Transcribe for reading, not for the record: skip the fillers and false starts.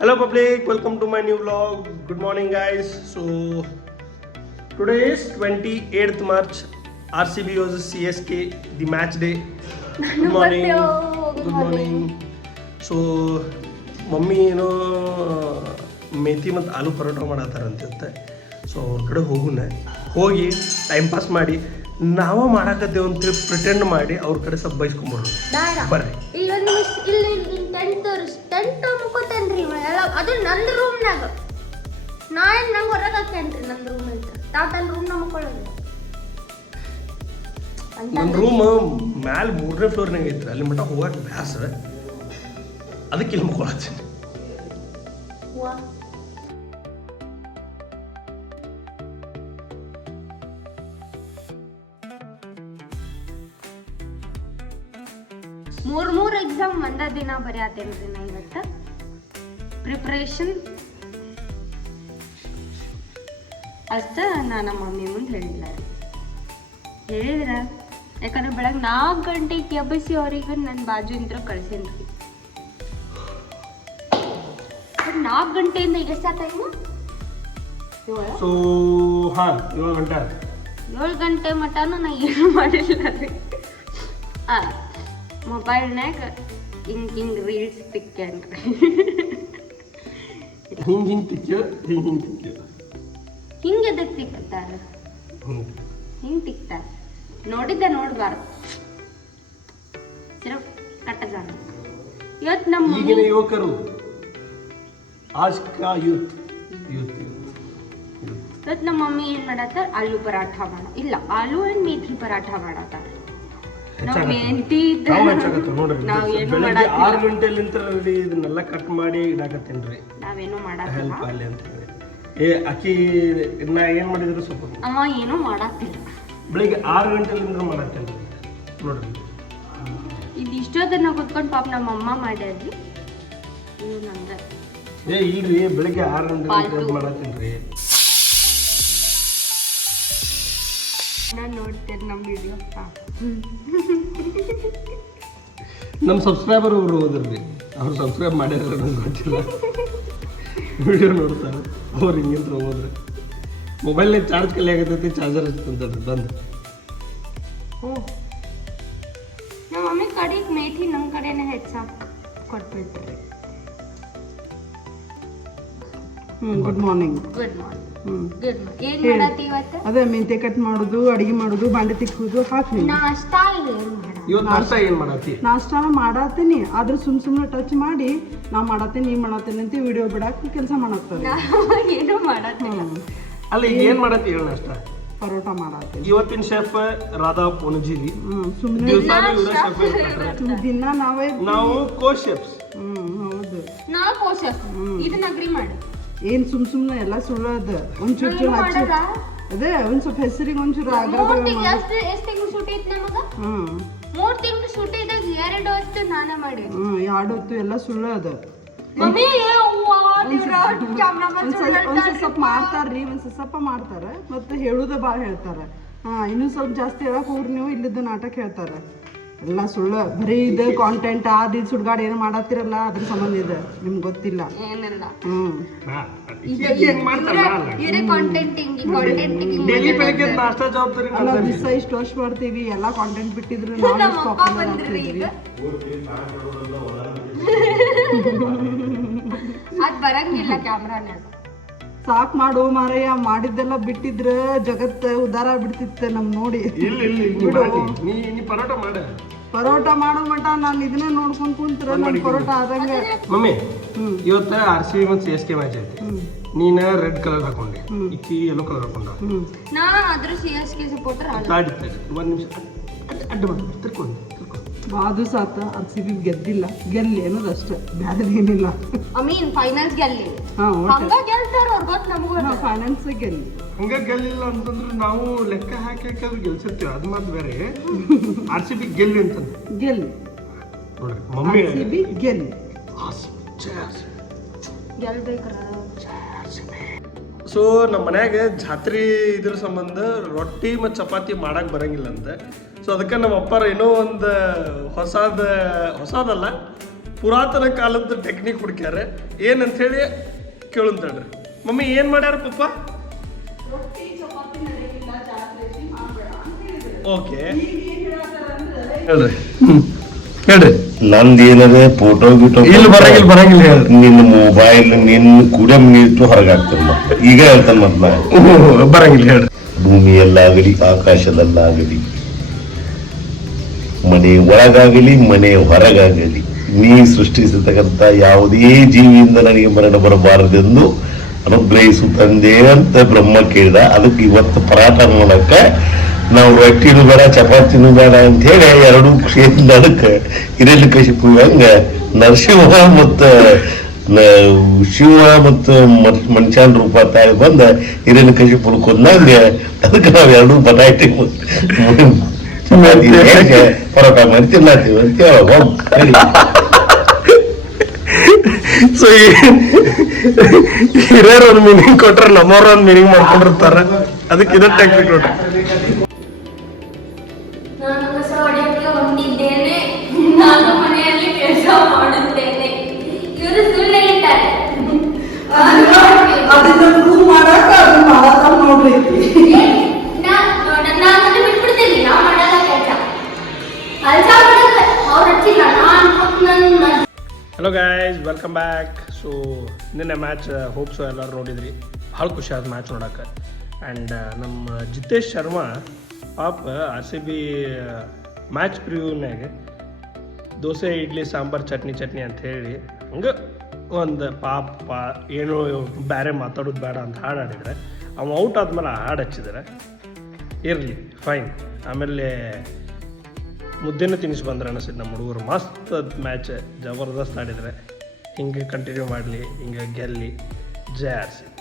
Hello public, welcome to my new vlog. Good morning guys. So today is 28th March. RCB versus CSK, the match day. Good morning. Good morning. So mummy ಏನೋ ಮೇಥಿ ಮತ್ತು ಆಲೂ paratha ಮಾಡತ್ತಾರಂತೆ. So ಅವ್ರ ಕಡೆ ಹೋಗಿ time pass ಮಾಡಿ ನಾವ ಮಾಡಾಕತ್ತೇವೆ ಅಂತೇಳಿ pretend ಮಾಡಿ ಅವ್ರ ಕಡೆ ಸ್ವಲ್ಪ ಬೈಸ್ಕೊಂಡ್ಬರೋದು. ಬರ್ರಿ ಇಲ್ಲಿ ಟೆಂಟ್ ಮುಕ್ಕೋತೇನ್ರಿ ಅದು ನನ್ನ ರೂಮ್ನಾಗ. ನಂಗೆ ಹೊರಗೆ ಹಾಕೇನ್ರಿ ನನ್ನ ರೂಮ್ ಅಂತ. ತಾವು ತನ್ನ ರೂಮ್ನಾಗ ಮುಕ್ಕೊಳ್ಳೋದು. ನನ್ನ ರೂಮ್ ಮ್ಯಾಲೆ 3ನೇ ಫ್ಲೋರ್ನಾಗ ಐತ್ರಿ. ಅಲ್ಲಿ ಮಟ್ಟ ಹೋಗಕ್ಕೆ ಬ್ಯಾಸರ, ಅದಕ್ಕೆ ಇಲ್ಲಿ ಮುಕ್ಕೊಳತ್ತೀನಿ. ಮೂರ್ ಎಕ್ಸಾಮ್ ಒಂದ ದಿನ ಬರೆಯತ್ತೇನ್ರಿ ನಾ ಇವತ್ತು. ಪ್ರಿಪ್ರೇಷನ್ ಅಷ್ಟ ನಾನು ಮಮ್ಮಿ ಮುಂದೆ ಹೇಳಿದ್ರ ಯಾಕಂದ್ರೆ ಬೆಳಗ್ಗೆ 4 ಗಂಟೆಗೆ ಎಬ್ಬಿಸಿ ಅವ್ರಿಗೆ ನನ್ನ ಬಾಜು ಇಂತ್ರ ಕಳ್ಸೇನ್ರಿ. 4 ಗಂಟೆಯಿಂದ ಈಗ ಎಷ್ಟ ಟೈಮು? ಸೊ ಹಾ 7 ಗಂಟೆ. 7 ಗಂಟೆ ಮಟನೂ ನಾ ಏನು ಮಾಡಿಲ್ಲ ರೀ. ಮೊಬೈಲ್ನಾಗ ಹಿಂಗೆ ರೀಲ್ಸ್ ತಿಕ್ಕೇನ್ರಿ. ಹಿಂಗೆ ಎದಕ್ಕೆ ತಿಕ್ತಾರ? ಹಿಂಗೆ ತಿಕ್ತಾರ ನೋಡಿದ್ದೆ ನೋಡ್ಬಾರ್ದು. ಸಿರ್ಫ್ ಕಟ್ಟ ಜಾನ. ಇವತ್ತು ನಮ್ಮ ಈಗಿನ ಯುವಕರು ಆಜ್ ಕಾ ಯೂತ್. ಇವತ್ತು ನಮ್ಮ ಮಮ್ಮಿ ಏನ್ ಮಾಡತ್ತಾರ? ಆಲೂ ಪರಾಠ ಇಲ್ಲ ಆಲೂ ಅಂಡ್ ಮೇಥಿ ಪರಾಠ ಮಾಡತ್ತಾರ. ನಾವು ಮೆಂತಿ ನಾವು ಏನು 6 ಗಂಟೆಲಿಂತ ಇದನ್ನೆಲ್ಲ ಕಟ್ ಮಾಡಿ ಇಡಾಕತ್ತೇನ್ರಿ. ನಾವೇನು ಹೆಲ್ಪ್ ಅಲ್ಲಿ ಅಂತ ಹೇಳಿ ಅಕ್ಕಿ ನಾ ಏನ್ ಮಾಡಿದ್ರು ಸ್ವಲ್ಪ ಅಮ್ಮ ಏನೋ ಮಾಡತ್ತಿಲ್ಲ. ಬೆಳಿಗ್ಗೆ 6 ಗಂಟೆಲಿಂದ ಮಾಡತ್ತೇನ್ರಿ ನೋಡ್ರಿ. ಇದು ಇಷ್ಟೊತ್ತನ ಕುತ್ಕೊಂಡು ಪಾಪ ನಮ್ಮ ಅಮ್ಮ ಮಾಡ್ಯಾರ್ರಿ. ಇದು ನಂದ ಇಲ್ರಿ ಬೆಳಿಗ್ಗೆ 6 ಗಂಟೆಲಿಂದ ಮಾಡತ್ತೇನ್ರಿ. ನಾನು ನೋಡ್ತೇನೆ ನಮ್ಮ ವಿಡಿಯೋ. ನಮ್ಮ ಸಬ್ಸ್ಕ್ರೈಬರ್ ಅವರು ಹೋದ್ರಿ, ಅವ್ರು ಸಬ್ಸ್ಕ್ರೈಬ್ ಮಾಡ್ಯಾರ ನಂಗೆ ಗೊತ್ತಿಲ್ಲ. ವಿಡಿಯೋ ನೋಡ್ತಾರೆ ಅವ್ರು ಹಿಂಗಿಂತ ಹೋದ್ರೆ ಮೊಬೈಲ್ನಾಗ ಚಾರ್ಜ್ ಖಾಲಿ ಆಗತೈತಿ, ಚಾರ್ಜರ್ ಹಚ್ತಂತದ್ರಿ ಬಂದು. ನಮ್ಮ ಮಮ್ಮಿ ಕಡೆಗೆ ಮೇಥಿ ನಮ್ಮ ಕಡೆನೇ ಹೆಚ್ಚಾಗಿ ಕೊಟ್ಬಿಟ್ರಿ. Good morning. Good morning. ಏನ್ ಮಾಡತ್ತಿ ಇವತ್ತು? ಅದೇ ಮೆಂತೆ ಕಟ್ ಮಾಡೋದು, ಅಡಿಗೆ ಮಾಡೋದು, ಬಾಂಡೆ ತಿಕ್ಕೋದು ಹಾಕಿ. ನಾಷ್ಟಾ ಇವತ್ತು ನಾಷ್ಟಾ ಏನ್ ಮಾಡತ್ತಿ? ನಾಷ್ಟಾನ ಮಾಡತ್ತೀನಿ, ಆದ್ರೆ ಸುಮ್ಮನೆ ಟಚ್ ಮಾಡಿ ನಾ ಮಾಡತ್ತೀನಿ ನೀ ಮಾಡತ್ತೀನಿ ಅಂತ ವಿಡಿಯೋ ಬಿಡಾಕ ಕೆಲಸ ಮಾಡತ್ತಾರೆ. ಏನು ಮಾಡತ್ತಿಲ್ಲ. ಅಲ್ಲ ಈಗ ಏನ್ ಮಾಡತ್ತಿ ಹೇಳ? ನಾಷ್ಟಾ ಪರೋಟ ಮಾಡತ್ತೀನಿ. ಇವತ್ತಿನ ಶೆಫ್ ರಾಧಾ ಪೋನಜಿವಿ. ಸುಮ್ಮನೆ ದಿನ ನಾವು ಕೋ ಶೆಫ್ಸ್. ಹೌದು, ನಾ ಕೋಶಸ್ ಇದನ್ನ ಅಗ್ರಿ ಮಾಡು. ಏನ್ ಸುಮ್ನೆ ಎಲ್ಲ ಸುಳ್ಳೋದು. ಒಂಚೂರು ಹಚ್ಚಿ ಅದೇ ಒಂದ್ ಸ್ವಲ್ಪ ಹೆಸರಿಗೆ ಒಂಚೂರು ಎಷ್ಟು ತಿಂಗಳು ಸೂಟಿ ಐತಿ ನಮಗ? 3 ತಿಂಗಳು ಸೂಟಿ ಇದ್ದಾಗ 2 ಹೊತ್ತು ನಾನ ಮಾಡಿ 2 ಹೊತ್ತು ಎಲ್ಲ ಸುಳ್ಳೋದು. ಮಮ್ಮಿ ಒಂದ್ ಸ್ವಲ್ಪ ಮಾಡ್ತಾರ್ರಿ, ಒಂದ್ ಸ್ವಲ್ಪ ಮಾಡ್ತಾರ, ಮತ್ತೆ ಹೇಳುದ ಬಾಳ ಹೇಳ್ತಾರ. ಇನ್ನೂ ಸ್ವಲ್ಪ ಜಾಸ್ತಿ ಹೇಳಕ್ ಹೋಗ್ರಿ ನೀವು ಇಲ್ಲದ ನಾಟಕ ಹೇಳ್ತಾರ. ಎಲ್ಲ ಸುಳ್ಳು, ಬರೀ ಇದು ಕಾಂಟೆಂಟ್ ಅದು ಇದು ಸುಡ್ಗಾಡ್ ಏನು ಮಾಡತ್ತಿರಲ್ಲ, ಅದ್ರ ಸಂಬಂಧ ಇದೆ ನಿಮ್ಗೆ ಗೊತ್ತಿಲ್ಲ. ಏನಿಲ್ಲ ಅಲ್ಲ ದಿವಸ ಇಷ್ಟು ವರ್ಷ ಮಾಡ್ತೀವಿ, ಎಲ್ಲ ಕಾಂಟೆಂಟ್ ಬಿಟ್ಟಿದ್ರು ಅದ್ ಬರಂಗಿಲ್ಲ ಕ್ಯಾಮ್ರಾನ್ಯಾಗ. ಸಾಕ್ ಮಾಡು ಮಾರಯ್ಯ, ಮಾಡಿದ್ದೆಲ್ಲ ಬಿಟ್ಟಿದ್ರ ಜಗತ್ ಉದ್ದಾರ ಬಿಡ್ತಿತ್ತ ನಮ್ ನೋಡಿ. ಪರೋಟ ಮಾಡೋ ಮಟ ನಾನು ಇದನ್ನೇ ನೋಡ್ಕೊಂಡ್ ಕುಂತ್ರ ನನ್ ಪರೋಟ ಆದಂಗ. ಮಮ್ಮಿ ಇವತ್ತ RCB ಮತ್ತು CSK ಮ್ಯಾಚ್ ಐತಿ. ನೀನ ರೆಡ್ ಕಲರ್ ಹಾಕೊಂಡಿ, ಇಕ್ಕಿ ಯೆಲ್ಲೋ ಕಲರ್ ಹಾಕೊಂಡ. ನಾ ಅದ್ರ CSK ಸಪೋರ್ಟರ್ ಅಲ್ಲ. ಒಂದ್ ನಿಮಿಷ ಅಡ್ಡ ಮಾಡಿ ತಿರ್ಕೊಂಡು ಬಾದು ಸಾತ RCB ಗೆದ್ದಿಲ್ಲ, ಗೆಲ್ಲಿ ಅನ್ನೋದು ಅಷ್ಟೇ, ಬ್ಯಾದೇನಿಲ್ಲ. ಫೈನಾನ್ಸ್ ಗೆಲ್ಲಿ ಹಂಗ ಗೆಲ್ತಾರ ಅವ್ರ ಗೊತ್ತ ನಮಗೂ. ಫೈನಾನ್ಸ್ ಗೆಲ್ಲಿ ಹಂಗ ಗೆಲ್ಲಿಲ್ಲ ಅಂತಂದ್ರೆ ನಾವು ಲೆಕ್ಕ ಹಾಕಿ ಅದು ಗೆಲ್ಸಿರ್ತೀವಿ, ಅದು ಮಾತು ಬೇರೆ. RCB ಗೆಲ್ಲಿ ಅಂತಂದ್ರೆ ಗೆಲ್ಲಿ ನೋಡ್ರಿ ಮಮ್ಮಿ RCB ಗೆಲ್ಲಿ ಗೆಲ್ಬೇಕ್ರ. ಸೊ ನಮ್ಮ ಮನ್ಯಾಗ ಜಾತ್ರೆ ಇದ್ರ ಸಂಬಂಧ ರೊಟ್ಟಿ ಮತ್ತು ಚಪಾತಿ ಮಾಡಕ್ಕೆ ಬರಂಗಿಲ್ಲ ಅಂತ. ಸೊ ಅದಕ್ಕೆ ನಮ್ಮ ಅಪ್ಪಾರ ಏನೋ ಒಂದು ಹೊಸದಲ್ಲ ಪುರಾತನ ಕಾಲದ ಟೆಕ್ನಿಕ್ ಹುಡುಕ್ಯಾರ ಏನಂತ ಹೇಳಿ ಕೇಳುಂತಾಡ್ರಿ. ಮಮ್ಮಿ ಏನು ಮಾಡ್ಯಾರ ಪಪ್ಪ? ಓಕೆ ಹೇಳ್ರಿ. ಹೇಳ್ರಿ. ನಂದೇನದ ಫೋಟೋ ಗಿಟೋ ಇಲ್ಲಿ ಬರಂಗಿಲ್ಲ ಹೇಳ್ರಿ. ನಿನ್ನ ಮೊಬೈಲ್ ನಿನ್ನ ಕುಡಿಯಂ ನೀರು ಹೊರಗಾಗ್ತಲ್ಲ. ಈಗ ಹೇಳ್ತಾನೆ ಮತ್ ನಾ ಬರಂಗಿಲ್ಲ ಹೇಳ್ರಿ. ಭೂಮಿಯಲ್ಲಾಗಲಿ ಆಕಾಶದಲ್ಲಾಗಲಿ ಮನೆ ಒಳಗಾಗಲಿ ಮನೆ ಹೊರಗಾಗಲಿ ನೀ ಸೃಷ್ಟಿಸತಕ್ಕಂಥ ಯಾವುದೇ ಜೀವಿಯಿಂದ ನನಗೆ ಮರಣ ಬರಬಾರದೆಂದು ಅನುಗ್ರಹಿಸು ತಂದೆ ಅಂತ ಬ್ರಹ್ಮ ಕೇಳಿದ. ಅದಕ್ಕೆ ಇವತ್ತು ಪರಾಟ ಮಾಡಕ್ಕ ನಾವು ರೊಟ್ಟಿನೂ ಬೇಡ ಚಪಾತಿನೂ ಬೇಡ ಅಂತ ಹೇಳಿ ಎರಡೂ ಕ್ಷೇತ್ರ ಅದಕ್ಕೆ ಹಿರೇಲಿ ಕಶಿಪು ಹಂಗ ನರಸಿಂಹ ಮತ್ತು ಶಿವ ಮತ್ತು ಮನುಷ್ಯನ ರೂಪ ತಾಯಿ ಬಂದ ಹಿರೇಲಿ ಕಶಿಪುನ ಕೊಂದಂಗ ಅದಕ್ಕೆ ನಾವು ಎರಡೂ ಬಟಾಟಿ ಪರೋಟ ಮಾಡಿ ತಿನ್ನತ್ತೀವಿ ಅಂತ ಹೇಳಿ. ಸೊ ಹಿರಿಯರು ಒಂದು ಮೀನಿಂಗ್ ಕೊಟ್ರೆ ನಮ್ಮವ್ರ ಒಂದು ಮೀನಿಂಗ್ ಮಾಡ್ಕೊಂಡಿರ್ತಾರ. ಅದಕ್ಕೆ ಇದ ಟೆಕ್ನಿಕ್ ನೋಡ್ರಿ. ನಾನು ಕಸ ಹೊಡೆಯಕ್ಕೆ ಹೊಂದಿದ್ದೇನೆ, ನಾನು ಮನೆಯಲ್ಲಿ ಕೆಲಸ ಮಾಡುತ್ತೇನೆ. ಇವರು ಸುಳ್ಳು ಹೇಳ್ತಾರೆ. ಅದನ್ನ ಪ್ರೂವ್ ಮಾಡಾಕ ಅದನ್ನ ಮಾಡಾಕ ನೋಡ್ರಿ. ನಾನು ಬಿಟ್ಬಿಡ್ತೀನಿ, ನಾ ಮಾಡಲ್ಲ ಕೆಲಸ. ಕೆಲಸ ಮಾಡಕ್ಕೆ ಅವ್ರು ಹಚ್ಚಿಲ್ಲ, ನಾನು. Hello guys, welcome back. So ನಿನ್ನೆ ಮ್ಯಾಚ್ ಹೋಪ್ಸು ಎಲ್ಲರೂ ನೋಡಿದ್ರಿ. ಭಾಳ ಖುಷಿ ಆದ ಮ್ಯಾಚ್ ನೋಡೋಕೆ. ಆ್ಯಂಡ್ ನಮ್ಮ ಜಿತೇಶ್ ಶರ್ಮಾ ಪಾಪ RCB ಮ್ಯಾಚ್ ಪ್ರಿವ್ಯೂನಾಗ ದೋಸೆ ಇಡ್ಲಿ ಸಾಂಬಾರು ಚಟ್ನಿ ಅಂತ ಹೇಳಿ ಹಂಗೆ ಒಂದು ಪಾಪ ಏನೋ ಬೇರೆ ಮಾತಾಡೋದು ಬೇಡ ಅಂತ ಹಾಡು ಹಾಡಿದ್ರೆ ಅವ ಔಟ್ ಆದ್ಮೇಲೆ ಆ ಹಾಡು ಹಚ್ಚಿದ್ದಾರೆ. ಇರಲಿ ಫೈನ್. ಆಮೇಲೆ ಮುದ್ದೆನೂ ತಿನ್ನಿಸಿ ಬಂದ್ರೆ ಅನಿಸಿದ್ದು ನಮ್ಮ ಹುಡುಗರು. ಮಸ್ತ್ ಮ್ಯಾಚ್ ಜಬರ್ದಸ್ತ್ ಆಡಿದರೆ. ಹಿಂಗೆ ಕಂಟಿನ್ಯೂ ಮಾಡಲಿ, ಹಿಂಗೆ ಗೆಲ್ಲಿ. ಜೈ RCB.